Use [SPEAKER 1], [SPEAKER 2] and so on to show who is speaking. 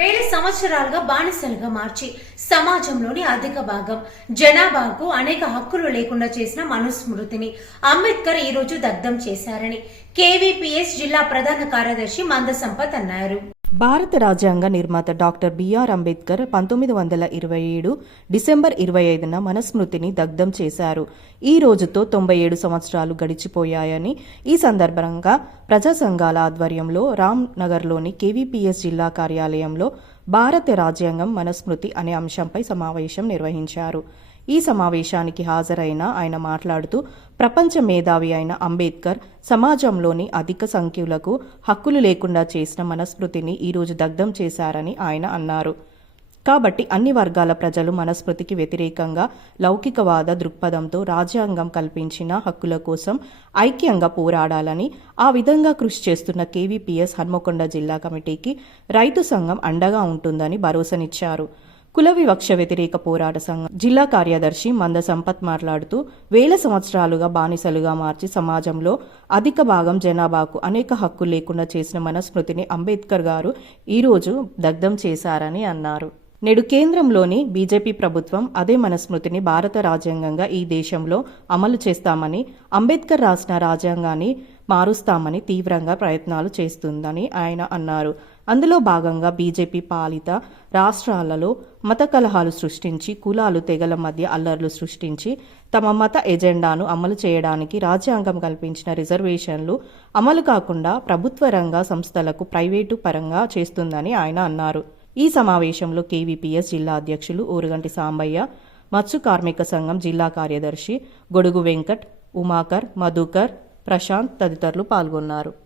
[SPEAKER 1] వేల సంవత్సరాలుగా బానిసలుగా మార్చి సమాజంలోని అధిక భాగం జనాభాకు అనేక హక్కులు లేకుండా చేసిన మనుస్మృతిని అంబేద్కర్ ఈ రోజు దగ్ధం చేశారని కేవీపీఎస్ జిల్లా ప్రధాన కార్యదర్శి మంద సంపత్ అన్నారు.
[SPEAKER 2] భారత రాజ్యాంగ నిర్మాత డాక్టర్ బిఆర్ అంబేద్కర్ పంతొమ్మిది వందల ఇరవై ఏడు డిసెంబర్ ఇరవై ఐదున మనస్మృతిని దగ్ధం చేశారు. ఈ రోజుతో తొంభై ఏడు సంవత్సరాలు గడిచిపోయాయని ఈ సందర్భంగా ప్రజా సంఘాల ఆధ్వర్యంలో రామ్ నగర్లోని కేవీపీఎస్ జిల్లా కార్యాలయంలో భారత రాజ్యాంగం మనస్మృతి అనే అంశంపై సమావేశం నిర్వహించారు. ఈ సమావేశానికి హాజరైన ఆయన మాట్లాడుతూ ప్రపంచ మేధావి అయిన అంబేద్కర్ సమాజంలోని అధిక సంఖ్యలకు హక్కులు లేకుండా చేసిన మనస్మృతిని ఈరోజు దగ్ధం చేశారని ఆయన అన్నారు. కాబట్టి అన్ని వర్గాల ప్రజలు మనస్మృతికి వ్యతిరేకంగా లౌకికవాద దృక్పథంతో రాజ్యాంగం కల్పించిన హక్కుల కోసం ఐక్యంగా పోరాడాలని ఆ విధంగా కృషి చేస్తున్న కేవీపీఎస్ హన్మకొండ జిల్లా కమిటీకి రైతు సంఘం అండగా ఉంటుందని భరోసానిచ్చారు. కుల వివక్ష వ్యతిరేక పోరాట సంఘం జిల్లా కార్యదర్శి మంద సంపత్ మాట్లాడుతూ వేల సంవత్సరాలుగా బానిసలుగా మార్చి సమాజంలో అధిక భాగం జనాభాకు అనేక హక్కులు లేకుండా చేసిన మనస్మృతిని అంబేద్కర్ గారు ఈరోజు దగ్ధం చేశారని అన్నారు. నేడు కేంద్రంలోని బీజేపీ ప్రభుత్వం అదే మనస్మృతిని భారత రాజ్యాంగంగా ఈ దేశంలో అమలు చేస్తామని అంబేద్కర్ రాసిన రాజ్యాంగాన్ని మారుస్తామని తీవ్రంగా ప్రయత్నాలు చేస్తుందని ఆయన అన్నారు. అందులో భాగంగా బీజేపీ పాలిత రాష్ట్రాలలో మత కలహాలు సృష్టించి కులాలు తెగల మధ్య అల్లర్లు సృష్టించి తమ మత ఎజెండాను అమలు చేయడానికి రాజ్యాంగం కల్పించిన రిజర్వేషన్లు అమలు కాకుండా ప్రభుత్వ రంగ సంస్థలకు ప్రైవేటు పరంగా చేస్తుందని ఆయన అన్నారు. ఈ సమావేశంలో కేవీపీఎస్ జిల్లా అధ్యక్షులు ఊరుగంటి సాంబయ్య మత్స్సు కార్మిక సంఘం జిల్లా కార్యదర్శి గొడుగు వెంకట్ ఉమాకర్ మధుకర్ ప్రశాంత్ తదితరులు పాల్గొన్నారు.